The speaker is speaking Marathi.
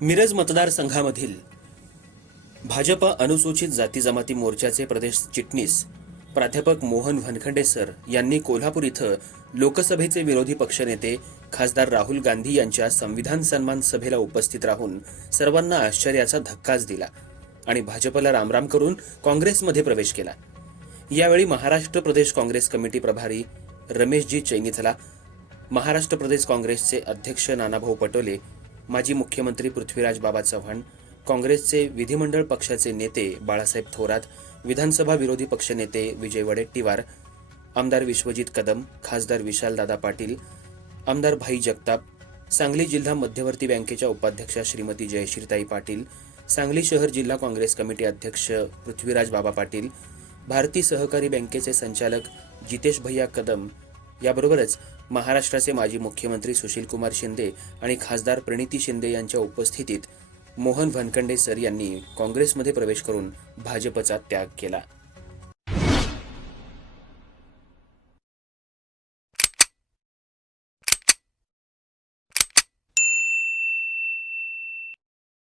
मिरज मतदारसंघामधील भाजप अनुसूचित जाती जमाती मोर्चाचे प्रदेश चिटणीस प्राध्यापक मोहन वनखंडे सर यांनी कोल्हापूर इथं लोकसभेचे विरोधी पक्षनेते खासदार राहुल गांधी यांच्या संविधान सन्मान सभेला उपस्थित राहून सर्वांना आश्चर्याचा धक्काच दिला आणि भाजपला रामराम करून काँग्रेसमध्ये प्रवेश केला. यावेळी महाराष्ट्र प्रदेश काँग्रेस कमिटी प्रभारी रमेशजी चैनिथला महाराष्ट्र प्रदेश काँग्रेसचे अध्यक्ष नानाभाऊ पटोले माजी मुख्यमंत्री पृथ्वीराज बाबा चव्हाण काँग्रेसचे विधिमंडळ पक्षाचे नेते बाळासाहेब थोरात विधानसभा विरोधी पक्षनेते विजय वडेट्टीवार आमदार विश्वजित कदम खासदार विशालदादा पाटील आमदार भाई जगताप सांगली जिल्हा मध्यवर्ती बँकेच्या उपाध्यक्षा श्रीमती जयश्रीताई पाटील सांगली शहर जिल्हा काँग्रेस कमिटी अध्यक्ष पृथ्वीराज बाबा पाटील भारतीय सहकारी बँकेचे संचालक जितेश भैया कदम याबरोबरच महाराष्ट्राचे माजी मुख्यमंत्री सुशीलकुमार शिंदे आणि खासदार प्रणिती शिंदे यांच्या उपस्थितीत मोहन भनखंडे सर यांनी काँग्रेसमध्ये प्रवेश करून भाजपचा त्याग केला.